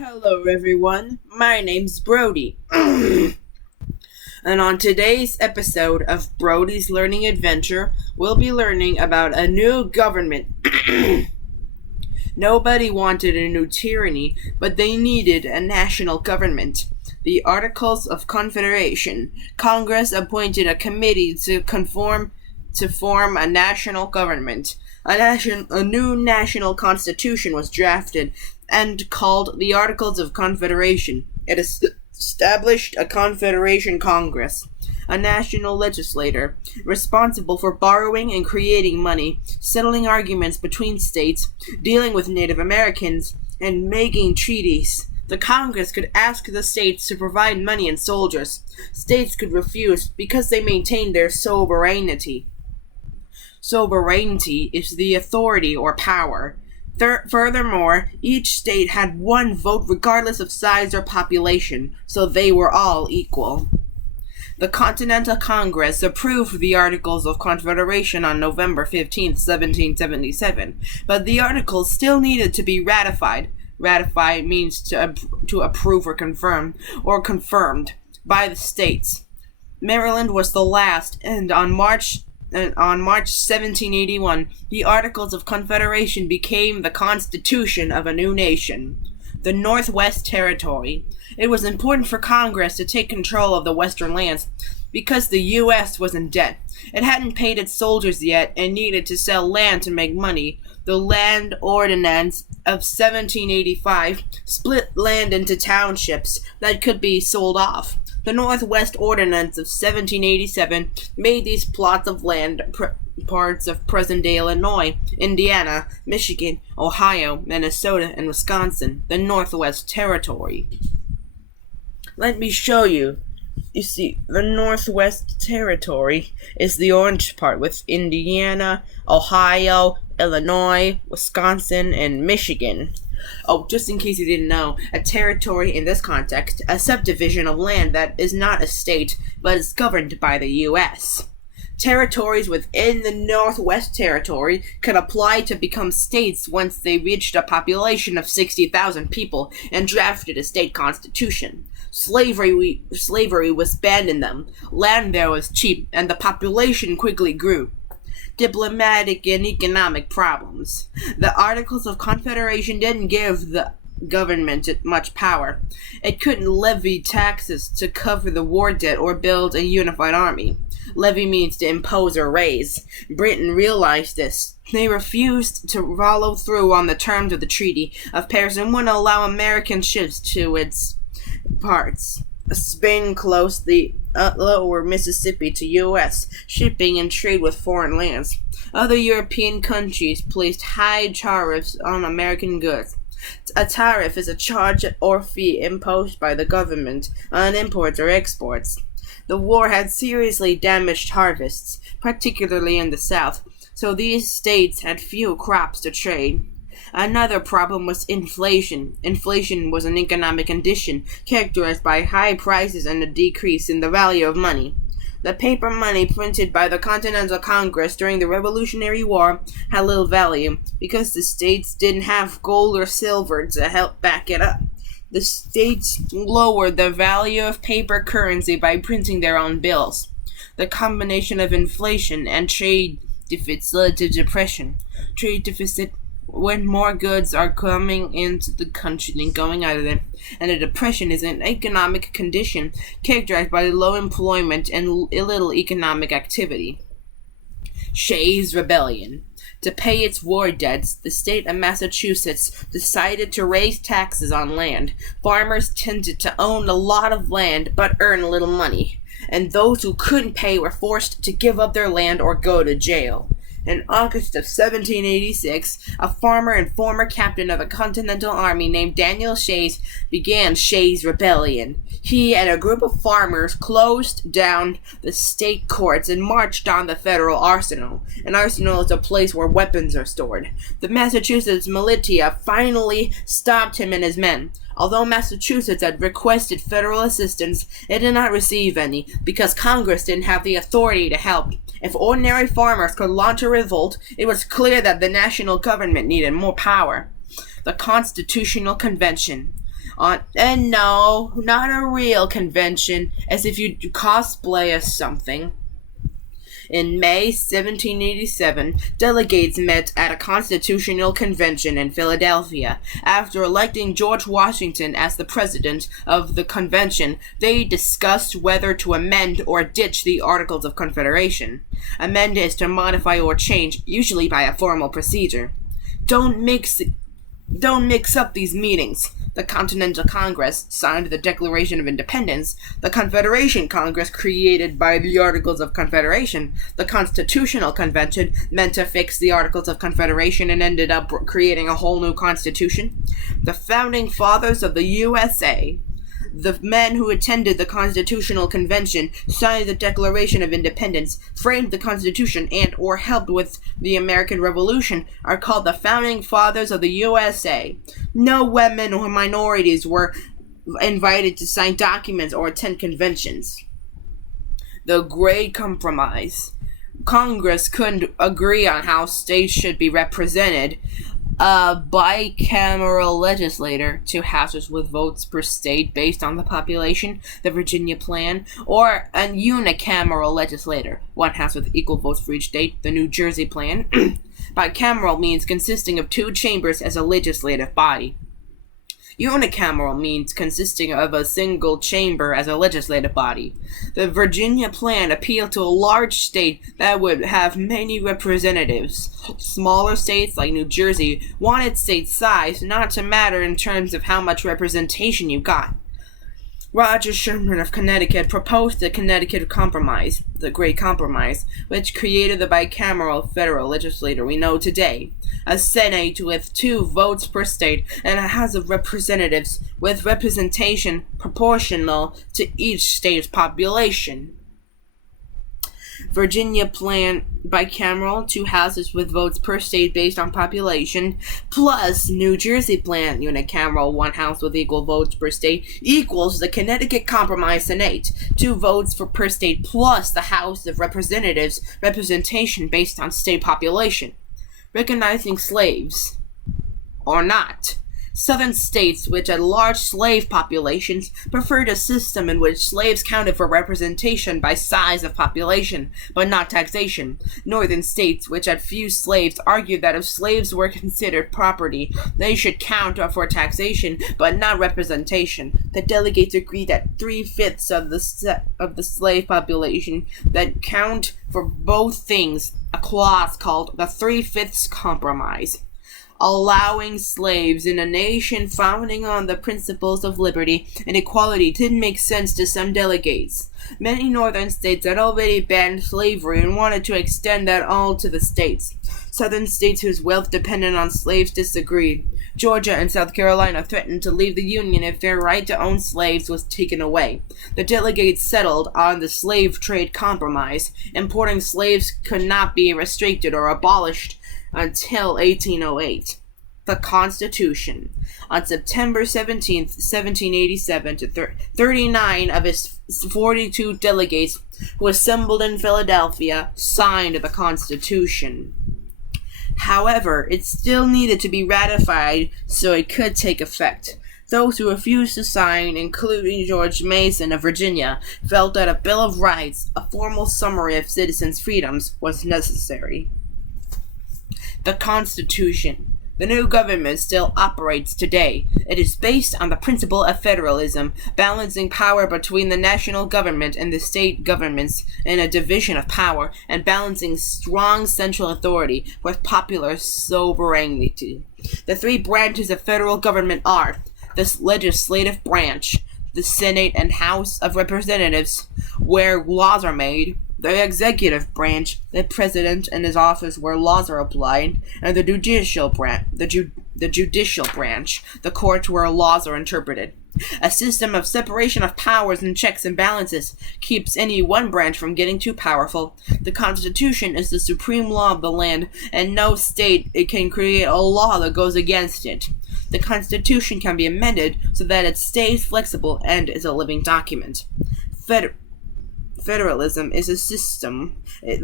Hello everyone, my name's Brody. And on today's episode of Brody's Learning Adventure, we'll be learning about a new government. Nobody wanted a new tyranny, but they needed a national government. The Articles of Confederation. Congress appointed a committee to form a national government. A new national constitution was drafted and called the Articles of Confederation. It established a Confederation Congress, a national legislature, responsible for borrowing and creating money, settling arguments between states, dealing with Native Americans, and making treaties. The Congress could ask the states to provide money and soldiers. States could refuse because they maintained their sovereignty. Sovereignty is the authority or power. Furthermore, each state had one vote regardless of size or population, so they were all equal. The Continental Congress approved the Articles of Confederation on November 15, 1777, but the Articles still needed to be ratified. Ratify means to approve or confirm, or confirmed, by the states. Maryland was the last, and on March 1781, the Articles of Confederation became the constitution of a new nation, the Northwest Territory. It was important for Congress to take control of the western lands because the U.S. was in debt. It hadn't paid its soldiers yet and needed to sell land to make money. The Land Ordinance of 1785 split land into townships that could be sold off. The Northwest Ordinance of 1787 made these plots of land parts of present-day Illinois, Indiana, Michigan, Ohio, Minnesota, and Wisconsin, the Northwest Territory. Let me show you. You see, the Northwest Territory is the orange part with Indiana, Ohio, Illinois, Wisconsin, and Michigan. Oh, just in case you didn't know, a territory in this context, a subdivision of land that is not a state, but is governed by the U.S. Territories within the Northwest Territory could apply to become states once they reached a population of 60,000 people and drafted a state constitution. Slavery was banned in them, land there was cheap, and the population quickly grew. Diplomatic and economic problems. The Articles of Confederation didn't give the government much power. It couldn't levy taxes to cover the war debt or build a unified army. Levy means to impose or raise. Britain realized this. They refused to follow through on the terms of the Treaty of Paris and wouldn't allow American ships to its parts. Spain closed the lower Mississippi to U.S. shipping and trade with foreign lands. Other European countries placed high tariffs on American goods. A tariff is a charge or fee imposed by the government on imports or exports. The war had seriously damaged harvests, particularly in the South, so these states had few crops to trade. Another problem was inflation. Inflation was an economic condition characterized by high prices and a decrease in the value of money. The paper money printed by the Continental Congress during the Revolutionary War had little value because the states didn't have gold or silver to help back it up. The states lowered the value of paper currency by printing their own bills. The combination of inflation and trade deficits led to depression. Trade deficit when more goods are coming into the country than going out of it, and a depression is an economic condition characterized by low employment and little economic activity. Shays' Rebellion. To pay its war debts, the state of Massachusetts decided to raise taxes on land. Farmers tended to own a lot of land but earn little money, and those who couldn't pay were forced to give up their land or go to jail. In August of 1786, a farmer and former captain of the Continental Army named Daniel Shays began Shays' Rebellion. He and a group of farmers closed down the state courts and marched on the federal arsenal. An arsenal is a place where weapons are stored. The Massachusetts militia finally stopped him and his men. Although Massachusetts had requested federal assistance, it did not receive any because Congress didn't have the authority to help. If ordinary farmers could launch a revolt, it was clear that the national government needed more power. The Constitutional Convention. And no, not a real convention, as if you cosplay as something. In May 1787, delegates met at a constitutional convention in Philadelphia. After electing George Washington as the president of the convention, they discussed whether to amend or ditch the Articles of Confederation. Amend is to modify or change, usually by a formal procedure. Don't mix up these meetings. The Continental Congress signed the Declaration of Independence. The Confederation Congress created by the Articles of Confederation. The Constitutional Convention meant to fix the Articles of Confederation and ended up creating a whole new constitution. The Founding Fathers of the USA. The men who attended the Constitutional Convention, signed the Declaration of Independence, framed the Constitution, and or helped with the American Revolution are called the Founding Fathers of the USA. No women or minorities were invited to sign documents or attend conventions. The Great Compromise. Congress couldn't agree on how states should be represented. A bicameral legislature, 2 houses with votes per state based on the population, the Virginia Plan, or a unicameral legislature, 1 house with equal votes for each state, the New Jersey Plan. Bicameral means consisting of 2 chambers as a legislative body. Unicameral means consisting of a single chamber as a legislative body. The Virginia Plan appealed to a large state that would have many representatives. Smaller states, like New Jersey, wanted state size not to matter in terms of how much representation you got. Roger Sherman of Connecticut proposed the Connecticut Compromise, the Great Compromise, which created the bicameral federal legislature we know today. A Senate with 2 votes per state and a House of Representatives with representation proportional to each state's population. Virginia Plan bicameral, 2 houses with votes per state based on population, plus New Jersey Plan unicameral, 1 house with equal votes per state, equals the Connecticut Compromise Senate, 2 votes per state plus the House of Representatives representation based on state population. Recognizing slaves, or not. Southern states, which had large slave populations, preferred a system in which slaves counted for representation by size of population, but not taxation. Northern states, which had few slaves, argued that if slaves were considered property, they should count for taxation, but not representation. The delegates agreed that 3/5 of the slave population that count for both things, a clause called the 3/5 Compromise. Allowing slaves in a nation founding on the principles of liberty and equality didn't make sense to some delegates. Many northern states had already banned slavery and wanted to extend that all to the states. Southern states whose wealth depended on slaves disagreed. Georgia and South Carolina threatened to leave the Union if their right to own slaves was taken away. The delegates settled on the Slave Trade Compromise. Importing slaves could not be restricted or abolished until 1808. The Constitution. On September 17, 1787, 39 of his 42 delegates who assembled in Philadelphia signed the Constitution. However, it still needed to be ratified so it could take effect. Those who refused to sign, including George Mason of Virginia, felt that a Bill of Rights, a formal summary of citizens' freedoms, was necessary. The Constitution. The new government still operates today. It is based on the principle of federalism, balancing power between the national government and the state governments in a division of power, and balancing strong central authority with popular sovereignty. The 3 branches of federal government are the legislative branch, the Senate and House of Representatives, where laws are made, the executive branch, the president and his office where laws are applied, and the judicial branch, the court where laws are interpreted. A system of separation of powers and checks and balances keeps any one branch from getting too powerful. The Constitution is the supreme law of the land, and no state can create a law that goes against it. The Constitution can be amended so that it stays flexible and is a living document. Federalism is a system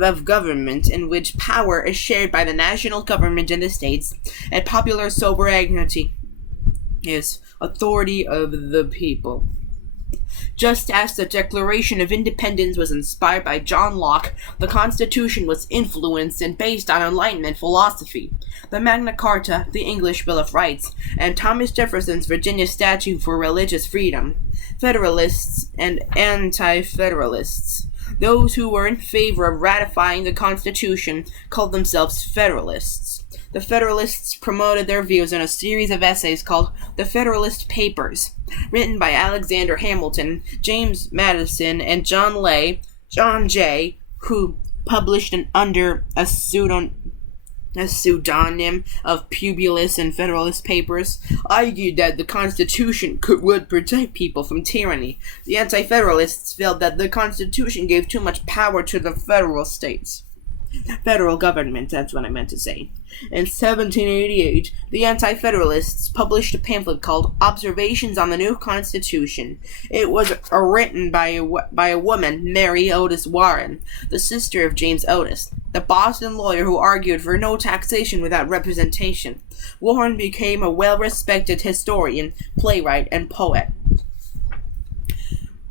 of government in which power is shared by the national government and the states, and popular sovereignty is authority of the people. Just as the Declaration of Independence was inspired by John Locke, the Constitution was influenced and based on Enlightenment philosophy. The Magna Carta, the English Bill of Rights, and Thomas Jefferson's Virginia Statute for Religious Freedom. Federalists and Anti-Federalists. Those who were in favor of ratifying the Constitution called themselves Federalists. The Federalists promoted their views in a series of essays called the Federalist Papers, written by Alexander Hamilton, James Madison, and John Jay, who published under a pseudonym of Publius and Federalist Papers, argued that the Constitution would protect people from tyranny. The Anti-Federalists felt that the Constitution gave too much power to the federal government, that's what I meant to say. In 1788, the Anti-Federalists published a pamphlet called Observations on the New Constitution. It was written by a woman, Mary Otis Warren, the sister of James Otis, the Boston lawyer who argued for no taxation without representation. Warren became a well-respected historian, playwright, and poet.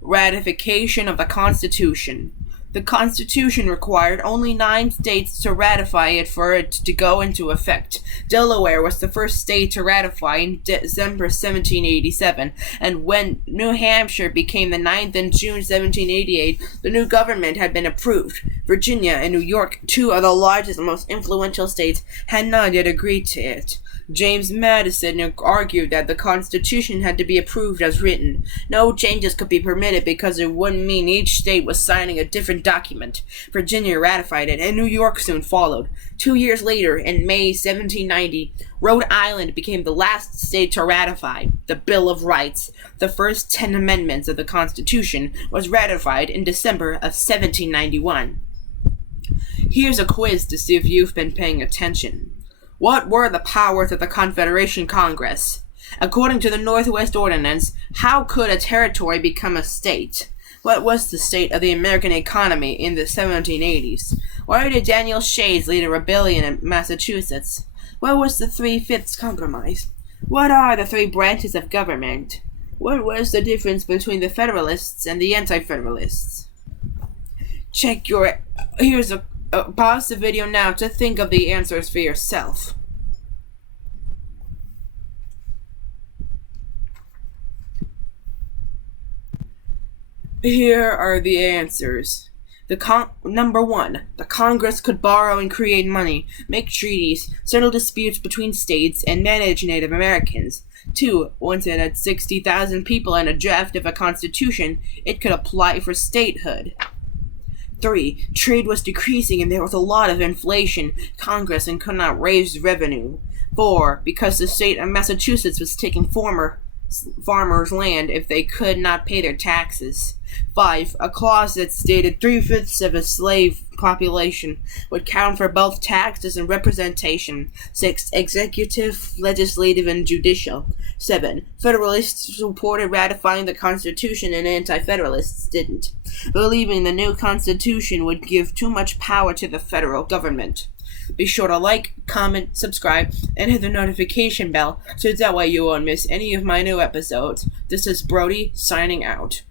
Ratification of the Constitution. The Constitution required only 9 states to ratify it for it to go into effect. Delaware was the first state to ratify in December 1787, and when New Hampshire became the 9th in June 1788, the new government had been approved. Virginia and New York, 2 of the largest and most influential states, had not yet agreed to it. James Madison argued that the Constitution had to be approved as written. No changes could be permitted because it wouldn't mean each state was signing a different document. Virginia ratified it, and New York soon followed. 2 years later, in May 1790, Rhode Island became the last state to ratify the Bill of Rights. The first 10 amendments of the Constitution was ratified in December of 1791. Here's a quiz to see if you've been paying attention. What were the powers of the Confederation Congress? According to the Northwest Ordinance, how could a territory become a state? What was the state of the American economy in the 1780s? Why did Daniel Shays lead a rebellion in Massachusetts? What was the 3/5 Compromise? What are the 3 branches of government? What was the difference between the Federalists and the Anti-Federalists? Pause the video now to think of the answers for yourself. Here are the answers. Number 1. The Congress could borrow and create money, make treaties, settle disputes between states, and manage Native Americans. 2. Once it had 60,000 people and a draft of a constitution, it could apply for statehood. 3. Trade was decreasing and there was a lot of inflation. Congress could not raise revenue. 4. Because the state of Massachusetts was taking farmers' land if they could not pay their taxes. 5. A clause that stated 3/5 of a slave population would count for both taxes and representation. 6. Executive, legislative, and judicial. 7. Federalists supported ratifying the Constitution and Anti-Federalists didn't, believing the new Constitution would give too much power to the federal government. Be sure to like, comment, subscribe, and hit the notification bell so that way you won't miss any of my new episodes. This is Brody signing out.